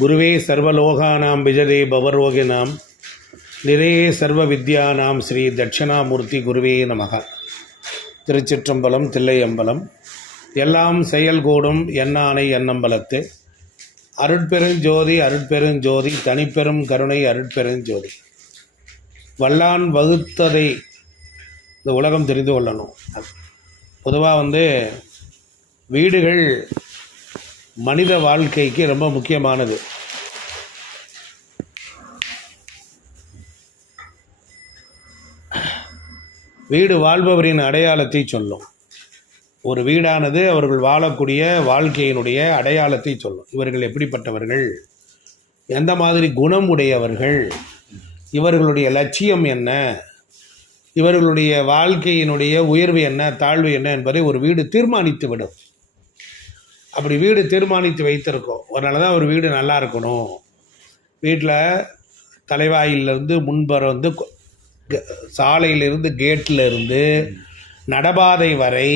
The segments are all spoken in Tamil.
குருவே சர்வலோகானாம் விஜதே பவரோகினாம். நிறையே சர்வ வித்யானாம் ஸ்ரீ தட்சிணாமூர்த்தி குருவே நமக. திருச்சிற்றம்பலம் தில்லையம்பலம் எல்லாம் செயல் கூடும் எண்ணானை எண்ணம்பலத்து அருட்பெருஞ்சோதி அருட்பெருஞ்சோதி தனிப்பெரும் கருணை அருட்பெருஞ்சோதி வல்லான் வகுத்ததை இந்த உலகம் தெரிந்து கொள்ளணும். பொதுவாக வந்து வீடுகள் மனித வாழ்க்கைக்கு ரொம்ப முக்கியமானது. வீடு வாழ்பவரின் அடையாளத்தை சொல்லும். ஒரு வீடானது அவர்கள் வாழக்கூடிய வாழ்க்கையினுடைய அடையாளத்தை சொல்லும். இவர்கள் எப்படிப்பட்டவர்கள்? எந்த மாதிரி குணம் உடையவர்கள்? இவர்களுடைய லட்சியம் என்ன? இவர்களுடைய வாழ்க்கையினுடைய உயர்வு என்ன? தாழ்வு என்ன? என்பதை ஒரு வீடு தீர்மானித்து விடும். அப்படி வீடு தீர்மானித்து வைத்திருக்கோம். அதனால தான் ஒரு வீடு நல்லா இருக்கணும். வீட்டில் தலைவாயிலிருந்து முன்புறம் வந்து கொ- சாலையிலிருந்து கேட்டில் இருந்து நடபாதை வரை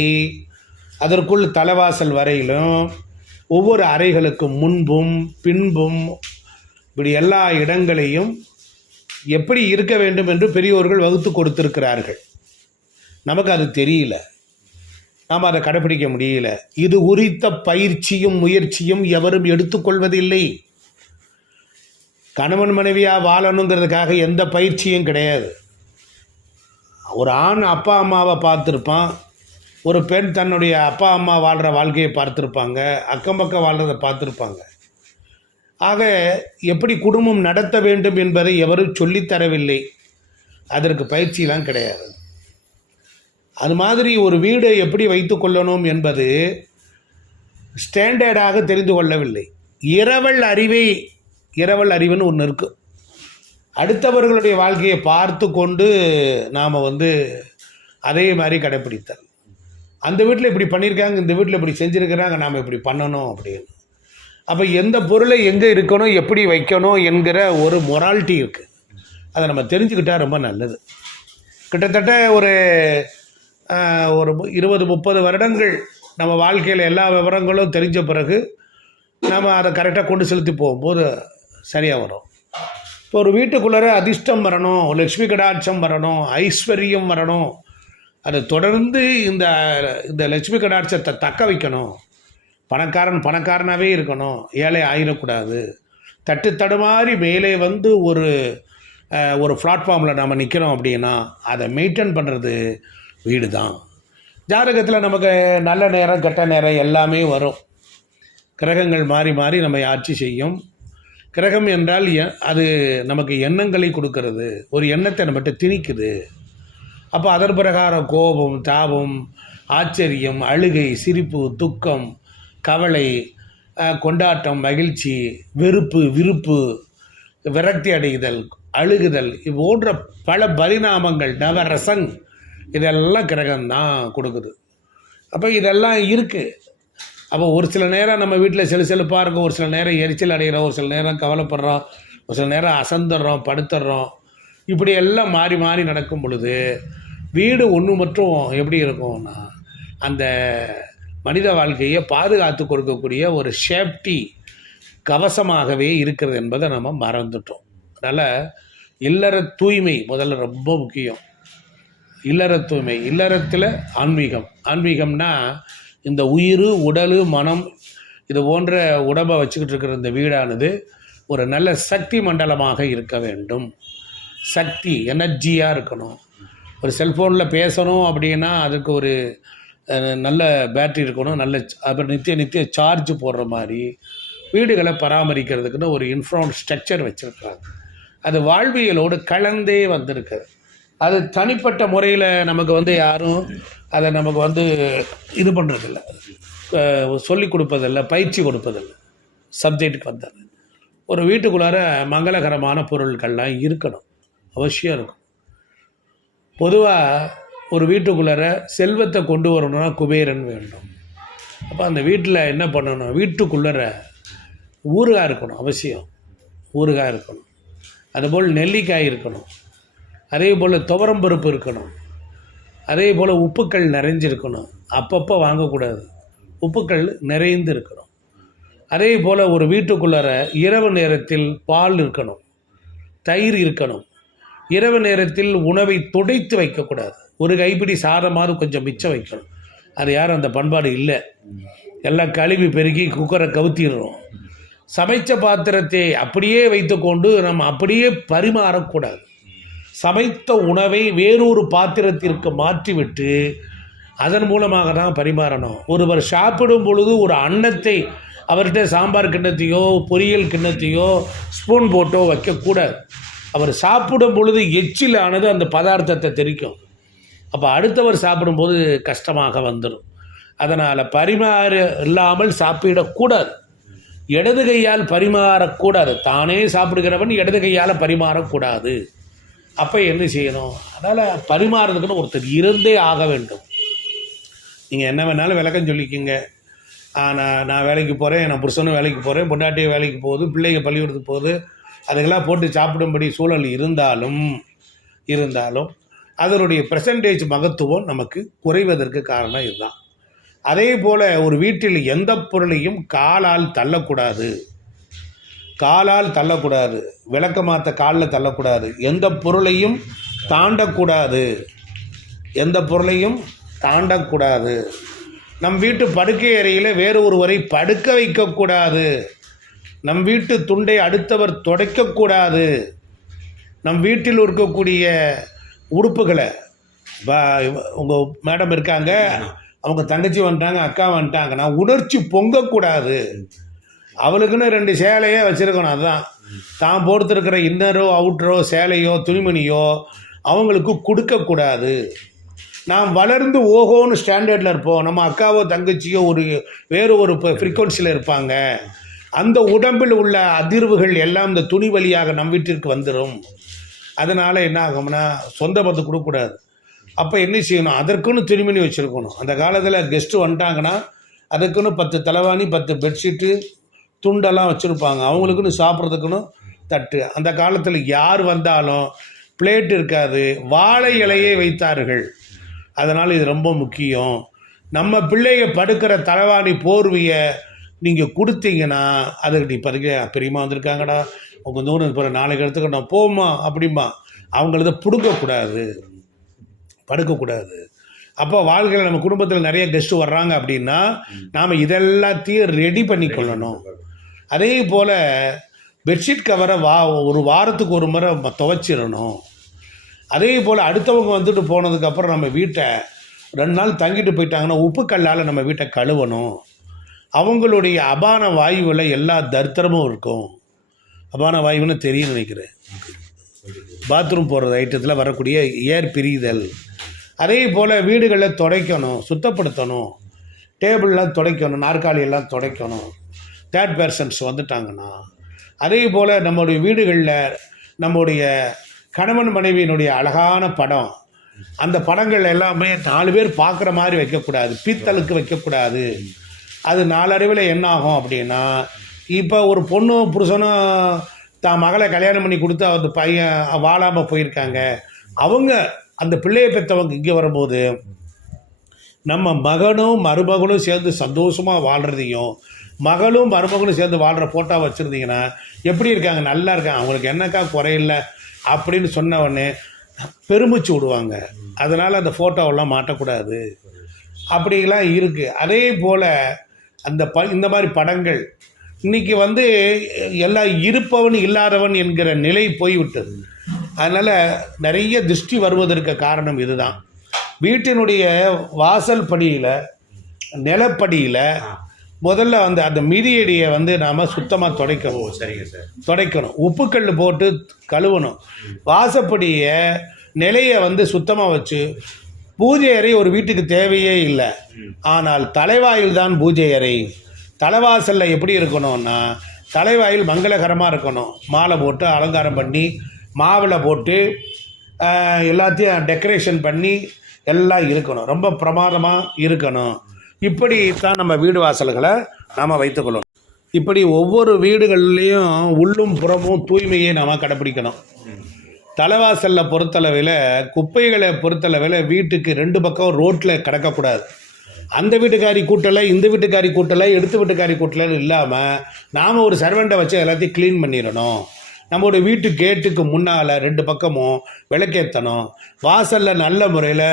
அதற்குள் தலைவாசல் வரையிலும் ஒவ்வொரு அறைகளுக்கு முன்பும் பின்பும் இப்படி எல்லா இடங்களையும் எப்படி இருக்க வேண்டும் என்று பெரியோர்கள் வகுத்து கொடுத்திருக்கிறார்கள். நமக்கு அது தெரியல. நாம் அதை கடைப்பிடிக்க முடியல. இது குறித்த பயிற்சியும் முயற்சியும் எவரும் எடுத்துக்கொள்வதில்லை. கணவன் மனைவியாக வாழணுங்கிறதுக்காக எந்த பயிற்சியும் கிடையாது. ஒரு ஆண் அப்பா அம்மாவை பார்த்துருப்பான். ஒரு பெண் தன்னுடைய அப்பா அம்மா வாழ்கிற வாழ்க்கையை பார்த்துருப்பாங்க. அக்கம் பக்கம் வாழ்கிறத பார்த்துருப்பாங்க. ஆக எப்படி குடும்பம் நடத்த வேண்டும் என்பதை எவரும் சொல்லித்தரவில்லை அதற்கு பயிற்சியெலாம் கிடையாது. அது மாதிரி ஒரு வீடை எப்படி வைத்து கொள்ளணும் என்பது ஸ்டாண்டர்டாக தெரிந்து கொள்ளவில்லை. இரவல் அறிவை இரவல் அறிவுன்னு ஒன்று இருக்குது அடுத்தவர்களுடைய வாழ்க்கையை பார்த்து கொண்டு நாம் வந்து அதே மாதிரி கடைப்பிடித்தல். அந்த வீட்டில் இப்படி பண்ணியிருக்காங்க இந்த வீட்டில் இப்படி செஞ்சுருக்கிறாங்க நாம் இப்படி பண்ணணும் அப்படின்னு. அப்போ எந்த பொருளை எங்கே இருக்கணும் எப்படி வைக்கணும் என்கிற ஒரு மொராலிட்டி இருக்குது அதை நம்ம தெரிஞ்சுக்கிட்டால் ரொம்ப நல்லது. கிட்டத்தட்ட ஒரு ஒரு இருபது முப்பது வருடங்கள் நம்ம வாழ்க்கையில் எல்லா விவரங்களும் தெரிஞ்ச பிறகு நம்ம அதை கரெக்டாக கொண்டு செலுத்தி போகும்போது சரியாக வரும். இப்போ ஒரு வீட்டுக்குள்ளார அதிர்ஷ்டம் வரணும் லக்ஷ்மி கடாட்சம் வரணும் ஐஸ்வர்யம் வரணும். அதை தொடர்ந்து இந்த இந்த லட்சுமி கடாட்சத்தை தக்க வைக்கணும். பணக்காரன் பணக்காரனாகவே இருக்கணும். ஏழை ஆயிடக்கூடாது. தட்டு தடுமாறி மேலே வந்து ஒரு ஒரு பிளாட்ஃபார்மில் நம்ம நிற்கிறோம் அப்படின்னா அதை மெயின்டைன் பண்ணுறது வீடு தான் ஜாதகத்தில் நமக்கு நல்ல நேரம் கெட்ட நேரம் எல்லாமே வரும். கிரகங்கள் மாறி மாறி நம்ம ஆட்சி செய்யும். கிரகம் என்றால் எ- அது நமக்கு எண்ணங்களை கொடுக்கறது. ஒரு எண்ணத்தை நம்மகிட்ட திணிக்குது. அப்போ அதன் பிரகாரம் கோபம் தாபம் ஆச்சரியம் அழுகை சிரிப்பு துக்கம் கவலை கொண்டாட்டம் மகிழ்ச்சி வெறுப்பு விருப்பு விரக்தி அடைதல் அழுகுதல் இது போன்ற பல பரிணாமங்கள் நவரசங் இதெல்லாம் கிரகம்தான் கொடுக்குது. அப்போ இதெல்லாம் இருக்குது அப்போ ஒரு சில நேரம் நம்ம வீட்டில் செலு செலுப்பாக இருக்கும். ஒரு சில நேரம் எரிச்சல் அடைகிறோம் ஒரு சில நேரம் கவலைப்படுறோம். ஒரு சில நேரம் அசந்துடுறோம் படுத்துடுறோம். இப்படி எல்லாம் மாறி மாறி நடக்கும் பொழுது வீடு ஒன்று மட்டும் எப்படி இருக்கும்னா அந்த மனித வாழ்க்கையை பாதுகாத்து கொடுக்கக்கூடிய ஒரு சேஃப்டி கவசமாகவே இருக்கிறது என்பதை நம்ம மறந்துட்டோம். அதனால் இல்லற தூய்மை முதல்ல ரொம்ப முக்கியம். இல்லற தூய்மை இல்லறத்தில் ஆன்மீகம். ஆன்மீகம்னா இந்த உயிர் உடல் மனம் இது போன்ற உடம்பை வச்சுக்கிட்டு இருக்கிற இந்த வீடானது ஒரு நல்ல சக்தி மண்டலமாக இருக்க வேண்டும். சக்தி எனர்ஜியாக இருக்கணும். ஒரு செல்ஃபோனில் பேசணும் அப்படின்னா அதுக்கு ஒரு நல்ல பேட்டரி இருக்கணும். நல்ல அப்புறம் நித்திய நித்திய சார்ஜ் போடுற மாதிரி வீடுகளை பராமரிக்கிறதுக்குன்னு ஒரு இன்ஃப்ரான் ஸ்ட்ரக்சர் வச்சுருக்காங்க அது வாழ்வியலோடு கலந்தே வந்திருக்கு. அது தனிப்பட்ட முறையில் நமக்கு வந்து யாரும் அதை நமக்கு வந்து இது பண்ணுறதில்ல சொல்லி கொடுப்பதில்ல பயிற்சி கொடுப்பதில்ல. சப்ஜெக்டுக்கு வந்தது. ஒரு வீட்டுக்குள்ளார மங்களகரமான பொருட்கள்லாம் இருக்கணும். அவசியம் இருக்கும். பொதுவாக ஒரு வீட்டுக்குள்ளார செல்வத்தை கொண்டு வரணும்னா குபேரன் வேண்டும். அப்போ அந்த வீட்டில் என்ன பண்ணணும்? வீட்டுக்குள்ளார ஊறுகாய் இருக்கணும் அவசியம். ஊறுகாய் இருக்கணும். அதுபோல் நெல்லிக்காய் இருக்கணும். அதே போல் துவரம்பருப்பு இருக்கணும். அதே போல் உப்புக்கள் நிறைஞ்சிருக்கணும். அப்பப்போ வாங்கக்கூடாது. உப்புக்கள் நிறைந்து இருக்கணும் அதே போல் ஒரு வீட்டுக்குள்ளார இரவு நேரத்தில் பால் இருக்கணும். தயிர் இருக்கணும். இரவு நேரத்தில் உணவை துடைத்து வைக்கக்கூடாது. ஒரு கைப்பிடி சாதமாவது கொஞ்சம் மிச்சம் வைக்கணும். அது யாரும் அந்த பண்பாடு இல்லை. எல்லாம் கழுவி பெருக்கி குக்கரை கவுத்திடுறோம். சமைச்ச பாத்திரத்தை அப்படியே வைத்துக்கொண்டு நம்ம அப்படியே பரிமாறக்கூடாது. சமைத்த உணவை வேறொரு பாத்திரத்திற்கு மாற்றிவிட்டு அதன் மூலமாக தான் பரிமாறணும். ஒருவர் சாப்பிடும் பொழுது ஒரு அன்னத்தை அவர்கிட்ட சாம்பார் கிண்ணத்தையோ பொரியல் கிண்ணத்தையோ ஸ்பூன் போட்டோ வைக்கக்கூடாது. அவர் சாப்பிடும் பொழுது எச்சிலானது அந்த பதார்த்தத்தை தெரிக்கும் அப்போ அடுத்தவர் சாப்பிடும்போது கஷ்டமாக வந்துடும் அதனால் பரிமாற இல்லாமல் சாப்பிடக்கூடாது. இடது கையால் பரிமாறக்கூடாது. தானே சாப்பிடுகிறவன் இடது கையால் பரிமாறக்கூடாது. அப்போ என்ன செய்யணும்? அதனால் பரிமாறுறதுக்குன்னு ஒருத்தர் இருந்தே ஆக வேண்டும். நீங்கள் என்ன வேணாலும் விளக்கம் சொல்லிக்கோங்க. நான் நான் வேலைக்கு போகிறேன் நான் புருஷனும் வேலைக்கு போகிறேன் பொண்டாட்டியும் வேலைக்கு போகுது பிள்ளைங்க பள்ளிக்கூடத்துக்கு போகுது. அதுக்கெல்லாம் போட்டு சாப்பிடும்படி சூழல் இருந்தாலும் இருந்தாலும் அதனுடைய பெர்சன்டேஜ் மகத்துவம் நமக்கு குறைவதற்கு காரணம் இதுதான். அதே போல் ஒரு வீட்டில் எந்த பொருளையும் காலால் தள்ளக்கூடாது. காலால் தள்ளக்கூடாது. விளக்க மாற்ற காலில் தள்ளக்கூடாது. எந்த பொருளையும் தாண்டக்கூடாது. எந்த பொருளையும் தாண்டக்கூடாது. நம் வீட்டு படுக்கை அறையில் வேறு ஒருவரை படுக்க வைக்கக்கூடாது. நம் வீட்டு துண்டை அடுத்தவர் துடைக்கக்கூடாது. நம் வீட்டில் இருக்கக்கூடிய உறுப்புகளை உங்கள் மேடம் இருக்காங்க. அவங்க தங்கச்சி வந்துட்டாங்க அக்கா வந்துட்டாங்க. நான் உணர்ச்சி பொங்கக்கூடாது. அவளுக்குன்னு ரெண்டு சேலையே வச்சுருக்கணும் அதுதான் தான் போடுத்திருக்கிற இன்னரோ அவுட்டரோ சேலையோ துணிமணியோ அவங்களுக்கு கொடுக்கக்கூடாது. நாம் வளர்ந்து ஓஹோன்னு ஸ்டாண்டர்டில் இருப்போம். நம்ம அக்காவோ தங்கச்சியோ ஒரு வேறு ஒரு ஃப்ரீக்குவன்சியில் இருப்பாங்க. அந்த உடம்பில் உள்ள அதிர்வுகள் எல்லாம் இந்த துணி வழியாக நம் வீட்டிற்கு வந்துடும் அதனால் என்ன ஆகும்னா சொந்த பத்து கொடுக்கக்கூடாது. அப்போ என்ன செய்யணும்? அதற்குன்னு துணிமணி வச்சுருக்கணும். அந்த காலத்தில் கெஸ்ட்டு வந்துட்டாங்கன்னா அதுக்குன்னு பத்து தலைவாணி பத்து பெட்ஷீட்டு துண்டெல்லாம் வச்சுருப்பாங்க. அவங்களுக்குன்னு சாப்பிட்றதுக்குன்னு தட்டு. அந்த காலத்தில் யார் வந்தாலும் பிளேட் இருக்காது வாழை இலையை வைத்தார்கள். அதனால் இது ரொம்ப முக்கியம். நம்ம பிள்ளைங்க படுக்கிற தலைவாணி போர்வையை நீங்கள் கொடுத்தீங்கன்னா அதுக்கு நீ பதுக்க பெரியம்மா வந்திருக்காங்கடா. உங்கள் தூரம் போகிற நாளைக்கு எடுத்துக்கணும். போமா அப்படிமா அவங்களத பிடுங்கக்கூடாது. படுக்கக்கூடாது. அப்போ வாழ்க்கையில் நம்ம குடும்பத்தில் நிறைய கெஸ்ட்டு வர்றாங்க அப்படின்னா நாம் இதெல்லாத்தையும் ரெடி பண்ணி கொள்ளணும் அதே போல் பெட்ஷீட் கவரை வா ஒரு வாரத்துக்கு ஒரு முறை துவைச்சிடணும். அதே போல் அடுத்தவங்க வந்துட்டு போனதுக்கப்புறம் நம்ம வீட்டை ரெண்டு நாள் தங்கிட்டு போயிட்டாங்கன்னா உப்பு கல்லால் நம்ம வீட்டை கழுவணும். அவங்களுடைய அபான வாயுவில் எல்லா தரித்திரமும் இருக்கும். அபான வாயுன்னு தெரியும் நினைக்கிறேன். பாத்ரூம் போகிறது ஐட்டத்தில் வரக்கூடிய ஏர் பிரிதல். அதே போல் வீடுகளில் துடைக்கணும் சுத்தப்படுத்தணும். டேபிள்லாம் துடைக்கணும் நாற்காலியெல்லாம் துடைக்கணும். தேர்ட் பர்சன்ஸ் வந்துட்டாங்கன்னா அதே போல் நம்முடைய வீடுகளில் நம்முடைய கணவன் மனைவியினுடைய அழகான படம் அந்த படங்கள் எல்லாமே நாலு பேர் பார்க்குற மாதிரி வைக்கக்கூடாது பித்தலுக்கு வைக்கக்கூடாது. அது நாளடைவில் என்ன ஆகும் அப்படின்னா இப்போ ஒரு பொண்ணும் புருஷனும் தான் மகளை கல்யாணம் பண்ணி கொடுத்து அந்த பையன் வாழாமல் போயிருக்காங்க. அவங்க அந்த பிள்ளையை பெற்றவங்க இங்கே வரும்போது நம்ம மகனும் மருமகளும் சேர்ந்து சந்தோஷமாக வாழ்கிறதையும் மகளும் மருமகளும் சேர்ந்து வாழ்கிற ஃபோட்டோ வச்சுருந்தீங்கன்னா எப்படி இருக்காங்க? நல்லா இருக்காங்க. அவங்களுக்கு என்னக்கா குறையில்ல? அப்படின்னு சொன்ன உடனே பெருமிச்சு விடுவாங்க. அதனால் அந்த ஃபோட்டோவெல்லாம் மாட்டக்கூடாது. அப்படிலாம் இருக்குது அதே போல் அந்த ப இந்த மாதிரி படங்கள் இன்றைக்கி வந்து எல்லாம் இருப்பவன் இல்லாதவன் என்கிற நிலை போய்விட்டது. அதனால் நிறைய திருஷ்டி வருவதற்கு காரணம் இதுதான். வீட்டினுடைய வாசல் படியில் நிலப்படியில் முதல்ல வந்து அந்த மிதியடியை வந்து நாம் சுத்தமாக துடைக்கணும் சரிங்க சார். துடைக்கணும். உப்புக்கல் போட்டு கழுவணும். வாசப்படியை நிலையை வந்து சுத்தமாக வச்சு பூஜை அறை ஒரு வீட்டுக்கு தேவையே இல்லை. ஆனால் தலைவாயில் தான் பூஜை அறை. தலைவாசலில் எப்படி இருக்கணும்னா தலைவாயில் மங்களகரமாக இருக்கணும். மாலை போட்டு அலங்காரம் பண்ணி மாவில் போட்டு எல்லாத்தையும் டெக்கரேஷன் பண்ணி எல்லாம் இருக்கணும். ரொம்ப பிரமாதமாக இருக்கணும். இப்படி தான் நம்ம வீடு வாசல்களை நாம் வைத்துக்கொள்ளணும் இப்படி ஒவ்வொரு வீடுகள்லேயும் உள்ளும் புறமும் தூய்மையை நாம் கடைப்பிடிக்கணும் தலைவாசலில் பொறுத்தளவில் குப்பைகளை பொறுத்தளவில் வீட்டுக்கு ரெண்டு பக்கம் ரோட்டில் கிடக்கக்கூடாது. அந்த வீட்டுக்காரி கூட்டலை இந்த வீட்டுக்காரி கூட்டலை எடுத்து வீட்டுக்காரி கூட்டலைன்னு இல்லாமல் நாம் ஒரு சர்வெண்ட்டை வச்சு எல்லாத்தையும் க்ளீன் பண்ணிடணும். நம்மளுடைய வீட்டு கேட்டுக்கு முன்னால் ரெண்டு பக்கமும் விளக்கேற்றணும் வாசலில் நல்ல முறையில்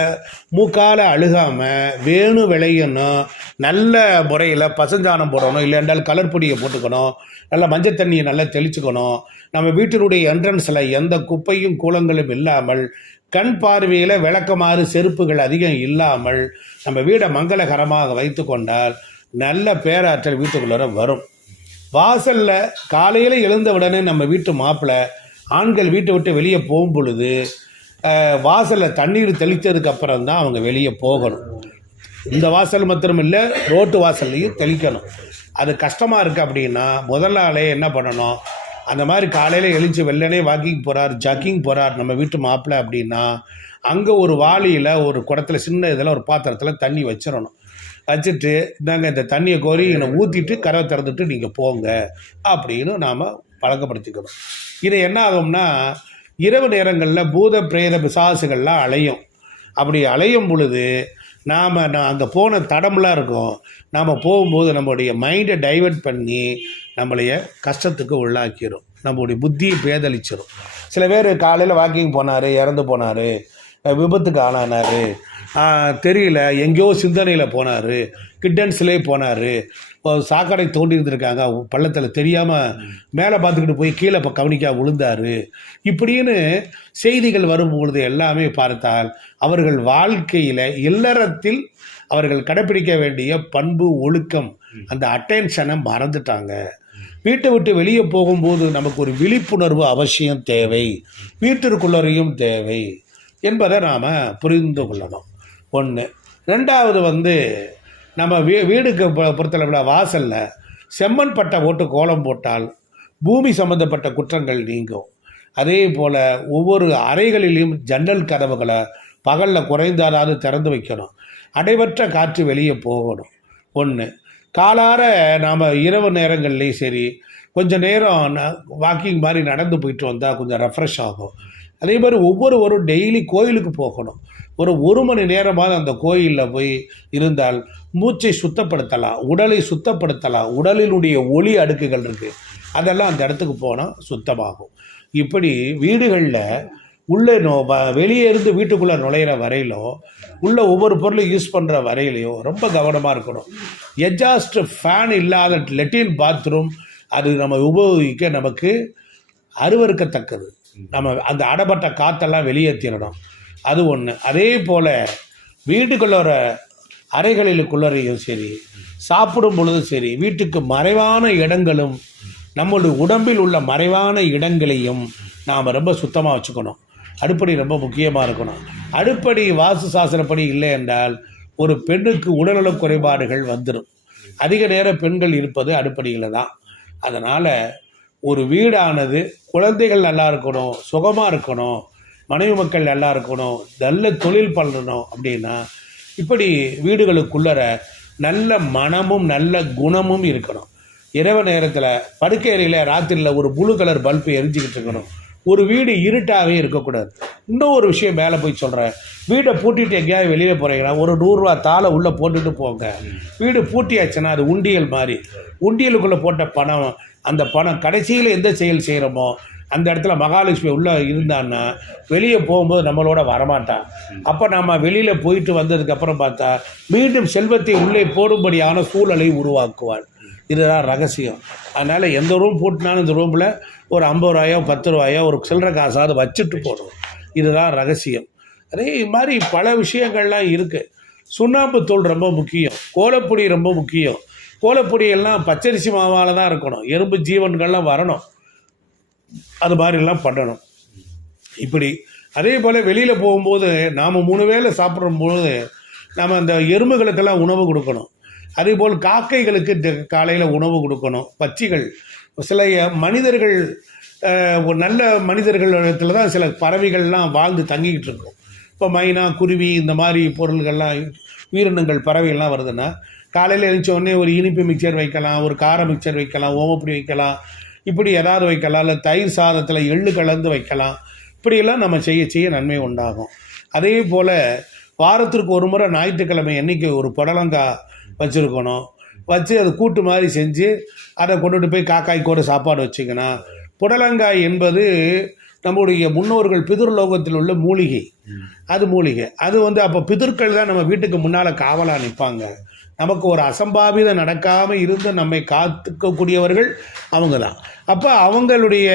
மூக்கால் அழுகாமல் வேணும் விளையணும். நல்ல முறையில் பசஞ்சானம் போடணும். இல்லை என்றால் கலர் பொடியை போட்டுக்கணும். நல்ல மஞ்சள் தண்ணியை நல்லா தெளிச்சுக்கணும். நம்ம வீட்டினுடைய என்ட்ரன்ஸில் எந்த குப்பையும் கூலங்களும் இல்லாமல் கண் பார்வையில் விளக்கமாறு செருப்புகள் அதிகம் இல்லாமல் நம்ம வீடை மங்களகரமாக வைத்து கொண்டால் நல்ல பேராற்றல் வீட்டுக்குள்ளே வரும். வாசலில் காலையில் எழுந்த உடனே நம்ம வீட்டு மாப்பிள்ளை ஆண்கள் வீட்டை விட்டு வெளியே போகும் பொழுது வாசலில் தண்ணீர் தெளித்ததுக்கப்புறம் தான் அவங்க வெளியே போகணும். இந்த வாசல் மாத்திரம் இல்லை ரோட்டு வாசல்லையும் தெளிக்கணும். அது கஷ்டமாக இருக்குது அப்படின்னா முதல் நாளே என்ன பண்ணணும்? அந்த மாதிரி காலையில் எழுந்து வெள்ளனே வாக்கிங் போகிறார் ஜக்கிங் போகிறார் நம்ம வீட்டு மாப்பிள்ளை அப்படின்னா அங்கே ஒரு வாளியில் ஒரு குடத்துல சின்ன இதில் ஒரு பாத்திரத்தில் தண்ணி வச்சிடணும். வச்சுட்டு நாங்கள் இந்த தண்ணியை கோரி என்னை ஊற்றிட்டு கரை திறந்துட்டு நீங்கள் போங்க. அப்படின்னு நாம் பழக்கப்படுத்திக்கணும். இது என்ன ஆகும்னா இரவு நேரங்களில் பூத பிரேத பிசாசுகள்லாம் அலையும். அப்படி அலையும் பொழுது நாம் நான் அங்கே போன தடம்லாம் இருக்கும். நாம் போகும்போது நம்மளுடைய மைண்டை டைவர்ட் பண்ணி நம்மளைய கஷ்டத்துக்கு உள்ளாக்கிடும் நம்மளுடைய புத்தியை பேதளிச்சிடும் சில பேர் காலையில் வாக்கிங் போனார் இறந்து போனார். விபத்துக்கு ஆளானார். தெரியல எங்கேயோ சிந்தனையில் போனார் கிட்டன்ஸ்லேயே போனார். சாக்கடை தோண்டி இருந்திருக்காங்க பள்ளத்தில் தெரியாமல் மேலே பார்த்துக்கிட்டு போய் கீழே இப்போ கவனிக்கா விழுந்தார். இப்படின்னு செய்திகள் வரும்பொழுது எல்லாமே பார்த்தால் அவர்கள் வாழ்க்கையில் இல்லறத்தில் அவர்கள் கடைப்பிடிக்க வேண்டிய பண்பு ஒழுக்கம் அந்த அட்டென்ஷனை மறந்துட்டாங்க. வீட்டை விட்டு வெளியே போகும்போது நமக்கு ஒரு விழிப்புணர்வு அவசியம் தேவை. வீட்டிற்குள்ளறையும் தேவை. என்பதை நாம் புரிந்து கொள்ளணும். ஒன்று ரெண்டாவது வந்து நம்ம வீ வீடுக்கு பொறுத்தளவில் வாசலில் செம்மண் பட்டை போட்டு கோலம் போட்டால் பூமி சம்பந்தப்பட்ட குற்றங்கள் நீங்கும். அதே போல் ஒவ்வொரு அறைகளிலும் ஜன்னல் கதவுகளை பகலில் குறைந்தாலாவது திறந்து வைக்கணும். அடைவற்ற காற்று வெளியே போகணும். ஒன்று காலார நாம் இரவு நேரங்கள்லேயும் சரி கொஞ்சம் நேரம் வாக்கிங் மாதிரி நடந்து போயிட்டு வந்தால் கொஞ்சம் ரெஃப்ரெஷ் ஆகும். அதே மாதிரி ஒவ்வொருவரும் டெய்லி கோயிலுக்கு போகணும். ஒரு ஒரு மணி நேரமாவது அந்த கோயிலில் போய் இருந்தால் மூச்சை சுத்தப்படுத்தலாம் உடலை சுத்தப்படுத்தலாம் உடலினுடைய ஒளி அடுக்குகள் இருக்குது அதெல்லாம் அந்த இடத்துக்கு போனால் சுத்தமாகும். இப்படி வீடுகளில் உள்ளே நோ வ- வெளியே இருந்து வீட்டுக்குள்ளே நுழையிற வரையிலும் உள்ள ஒவ்வொரு பொருளும் யூஸ் பண்ணுற வரையிலையும் ரொம்ப கவனமாக இருக்கணும். எஜாஸ்ட் ஃபேன் இல்லாத லெட்டின் பாத்ரூம் அது நம்ம உபயோகிக்க நமக்கு அருவறுக்கத்தக்கது நம்ம அந்த அடப்பட்ட காற்றெல்லாம் வெளியேற்றிடணும் அது ஒன்று அதே போல் வீட்டுக்குள்ளற அறைகளிலுக்குள்ளறையும் சரி சாப்பிடும் பொழுதும் சரி வீட்டுக்கு மறைவான இடங்களும் நம்மளுடைய உடம்பில் உள்ள மறைவான இடங்களையும் நாம் ரொம்ப சுத்தமாக வச்சுக்கணும். அடுப்படி ரொம்ப முக்கியமாக இருக்கணும். அடுப்படி வாஸ்து சாஸ்திரப்படி இல்லை என்றால் ஒரு பெண்ணுக்கு உடல்நலக் குறைபாடுகள் வந்துடும் அதிக நேரம் பெண்கள் இருப்பது அடுப்படியில் தான். அதனால் ஒரு வீடானது குழந்தைகள் நல்லா இருக்கணும் சுகமாக இருக்கணும் மனைவி மக்கள் நல்லா இருக்கணும் நல்ல தொழில் பண்ணணும் அப்படின்னா இப்படி வீடுகளுக்குள்ளர நல்ல மனமும் நல்ல குணமும் இருக்கணும். இரவு நேரத்தில் படுக்கை அறையில் ராத்திரியில் ஒரு ப்ளூ கலர் பல்பு எரிஞ்சிக்கிட்டு இருக்கணும். ஒரு வீடு இருட்டாகவே இருக்கக்கூடாது. இன்னும் ஒரு விஷயம் மேலே போய் சொல்கிறேன் வீடை பூட்டிட்டு எங்கேயாவது வெளியில் போகிறீங்கன்னா ஒரு நூறுரூவா தாளை உள்ளே போட்டுட்டு போங்க. வீடு பூட்டியாச்சுன்னா அது உண்டியல் மாதிரி. உண்டியலுக்குள்ளே போட்ட பணம் அந்த பணம் கடைசியில் எந்த செயல் செய்கிறோமோ அந்த இடத்துல மகாலட்சுமி உள்ளே இருந்தான்னா வெளியே போகும்போது நம்மளோட வரமாட்டான் அப்போ நம்ம வெளியில் போயிட்டு வந்ததுக்கப்புறம் பார்த்தா மீண்டும் செல்வத்தை உள்ளே போடும்படியான சூழலை உருவாக்குவாள். இதுதான் ரகசியம். அதனால் எந்த ரூம் போட்டினாலும் இந்த ரூமில் ஒரு ஐம்பது ரூபாயோ பத்து ரூபாயோ ஒரு சில்லற காசாவது வச்சுட்டு போகணும் இதுதான் ரகசியம். அதே மாதிரி பல விஷயங்கள்லாம் இருக்குது சுண்ணாம்பு தூள் ரொம்ப முக்கியம். கோலப்பொடி ரொம்ப முக்கியம். கோலப்பொடி எல்லாம் பச்சரிசி மாவால் தான் இருக்கணும். எறும்பு ஜீவன்கள்லாம் வரணும். அது மாதிரிலாம் பண்ணணும். இப்படி அதே போல் வெளியில் போகும்போது நாம் மூணு வேளை சாப்பிடும்போது நம்ம அந்த எறும்புகளுக்கெல்லாம் உணவு கொடுக்கணும். அதே போல் காக்கைகளுக்கு காலையில் உணவு கொடுக்கணும். பச்சிகள். சில மனிதர்கள் ஒரு நல்ல மனிதர்கள் இடத்துல தான் சில பறவைகள்லாம் வாழ்ந்து தங்கிக்கிட்டு இருக்கும். இப்போ மைனா குருவி இந்த மாதிரி பொருள்கள்லாம் உயிரினங்கள் பறவைகள்லாம் வருதுன்னா காலையில் எழுந்த உடனே ஒரு இனிப்பு மிக்சர் வைக்கலாம் ஒரு கார மிக்சர் வைக்கலாம் ஓமப்பொடி வைக்கலாம் இப்படி ஏதாவது வைக்கலாம் இல்லை தயிர் சாதத்தில் எள்ளு கலந்து வைக்கலாம். இப்படியெல்லாம் நம்ம செய்ய செய்ய நன்மை உண்டாகும். அதே போல் வாரத்திற்கு ஒரு முறை ஞாயிற்றுக்கிழமை என்றைக்கு ஒரு புடலங்காய் வச்சுருக்கணும் வச்சு அது கூட்டு மாதிரி செஞ்சு அதை கொண்டுட்டு போய் காக்காய்க்கு கூட சாப்பாடு வச்சிங்கன்னா புடலங்காய் என்பது நம்முடைய முன்னோர்கள் பிதிர்லோகத்தில் உள்ள மூலிகை. அது மூலிகை. அது வந்து அப்போ பிதர்கள் தான் நம்ம வீட்டுக்கு முன்னால் காவலாக நிற்பாங்க நமக்கு ஒரு அசம்பாவிதம் நடக்காமல் இருந்து நம்மை காத்துக்கக்கூடியவர்கள் அவங்க தான் அப்போ அவங்களுடைய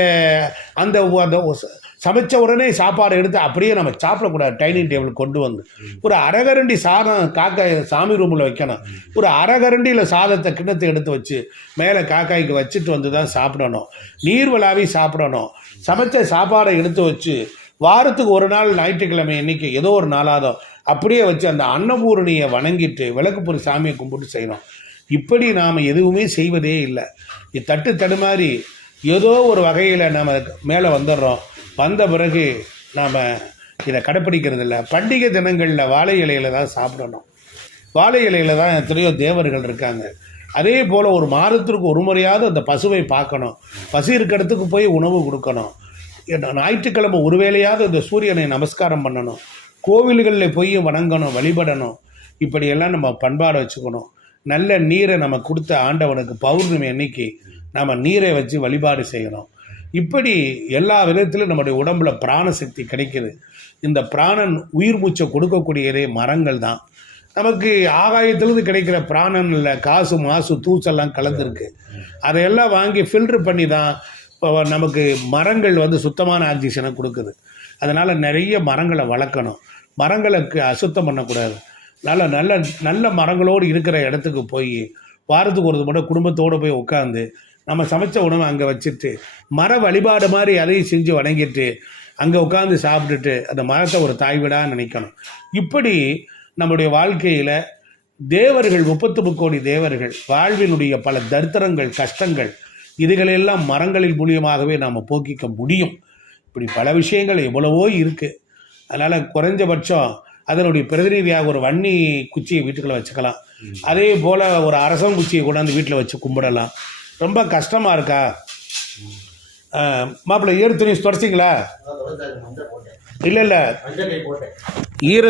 அந்த அந்த சமைச்ச உடனே சாப்பாடு எடுத்து அப்படியே நம்ம சாப்பிடக்கூடாது. டைனிங் டேபிள் கொண்டு வந்து. ஒரு அரகரண்டி சாதம் காக்காய் சாமி ரூமில் வைக்கணும். ஒரு அரகரண்டியில் சாதத்தை கிண்ணத்தை எடுத்து வச்சு மேலே காக்காய்க்கு வச்சுட்டு வந்து தான் சாப்பிடணும். நீர் விழாவி சாப்பிடணும். சமைச்ச சாப்பாடை எடுத்து வச்சு வாரத்துக்கு ஒரு நாள் ஞாயிற்றுக்கிழமை இன்னைக்கு ஏதோ ஒரு நாளாதோ அப்படியே வச்சு அந்த அன்னபூரணியை வணங்கிட்டு விளக்குப்பூர் சாமியை கும்பிட்டு செய்யணும் இப்படி நாம் எதுவுமே செய்வதே இல்லை. இது தட்டு தடுமாறி ஏதோ ஒரு வகையில் நாம் மேலே வந்துடுறோம். வந்த பிறகு நாம் இதை கடைப்பிடிக்கிறது இல்லை. பண்டிகை தினங்களில் வாழை இலையில தான் சாப்பிடணும். வாழை இலையில தான் எத்தனையோ தேவர்கள் இருக்காங்க. அதே போல் ஒரு மாதத்திற்கு ஒரு முறையாவது அந்த பசுவை பார்க்கணும். பசு இருக்க இடத்துக்கு போய் உணவு கொடுக்கணும். ஞாயிற்றுக்கிழமை ஒரு வேளையாவது இந்த சூரியனை நமஸ்காரம் பண்ணணும். கோவில்களில் போய் வணங்கணும் வழிபடணும். இப்படியெல்லாம் நம்ம பண்பாடை வச்சுக்கணும். நல்ல நீரை நம்ம கொடுத்த ஆண்டவனுக்கு பௌர்ணமி அன்னைக்கு நம்ம நீரை வச்சு வழிபாடு செய்யணும். இப்படி எல்லா விதத்திலும் நம்முடைய உடம்புல பிராண சக்தி இந்த பிராணன் உயிர் மூச்சை கொடுக்கக்கூடியதே மரங்கள் தான். நமக்கு ஆகாயத்திலிருந்து கிடைக்கிற பிராணனில் காசு மாசு தூசெல்லாம் கலந்துருக்கு. அதையெல்லாம் வாங்கி ஃபில்டர் பண்ணி தான் இப்போ நமக்கு மரங்கள் வந்து சுத்தமான ஆக்சிஜனை கொடுக்குது. அதனால் நிறைய மரங்களை வளர்க்கணும். மரங்களுக்கு அசுத்தம் பண்ணக்கூடாது. நல்ல நல்ல நல்ல மரங்களோடு இருக்கிற இடத்துக்கு போய் வாரத்துக்கு ஒரு முறை குடும்பத்தோடு போய் உட்காந்து நம்ம சமைச்ச உணவை அங்கே வச்சுட்டு மர வழிபாடு மாதிரி அதையும் செஞ்சு வணங்கிட்டு அங்கே உட்காந்து சாப்பிட்டுட்டு அந்த மரத்தை ஒரு தாய் வீடாக நினைக்கணும். இப்படி நம்முடைய வாழ்க்கையில் தேவர்கள் முப்பத்து கோடி தேவர்கள் வாழ்வினுடைய பல தரித்திரங்கள் கஷ்டங்கள் இதுகளெல்லாம் மரங்களின் மூலியமாகவே நாம் போக்கிக்க முடியும். இப்படி பல விஷயங்கள் எவ்வளவோ இருக்குது அதனால் குறைஞ்சபட்சம் அதனுடைய பிரதிநிதியாக ஒரு வன்னி குச்சியை வீட்டுக்குள்ள வச்சுக்கலாம். அதே போல் ஒரு அரசம் குச்சியை கொண்டாந்து வீட்டில் வச்சு கும்பிடலாம். ரொம்ப கஷ்டமாக இருக்கா? மாப்பிள்ளை ஈர துணி தொடச்சிங்களா? இல்லை இல்லை. ஈர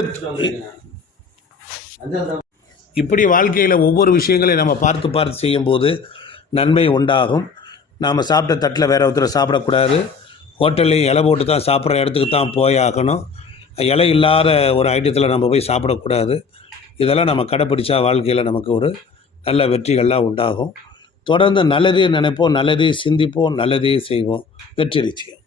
இப்படி வாழ்க்கையில் ஒவ்வொரு விஷயங்களையும் நம்ம பார்த்து பார்த்து செய்யும்போது நன்மை உண்டாகும். நாம் சாப்பிட்ட தட்டில் வேற ஒருத்தர் சாப்பிடக்கூடாது. ஹோட்டல்லையும் இலை போட்டு தான் சாப்பிட்ற இடத்துக்கு தான் போய் ஆகணும். இலை இல்லாத ஒரு ஐட்டத்தில் நம்ம போய் சாப்பிடக்கூடாது. இதெல்லாம் நம்ம கடைப்பிடிச்சா வாழ்க்கையில் நமக்கு ஒரு நல்ல வெற்றிகள்லாம் உண்டாகும். தொடர்ந்து நல்லதே நினைப்போம் நல்லதே சிந்திப்போம் நல்லதே செய்வோம். வெற்றி நிச்சயம்.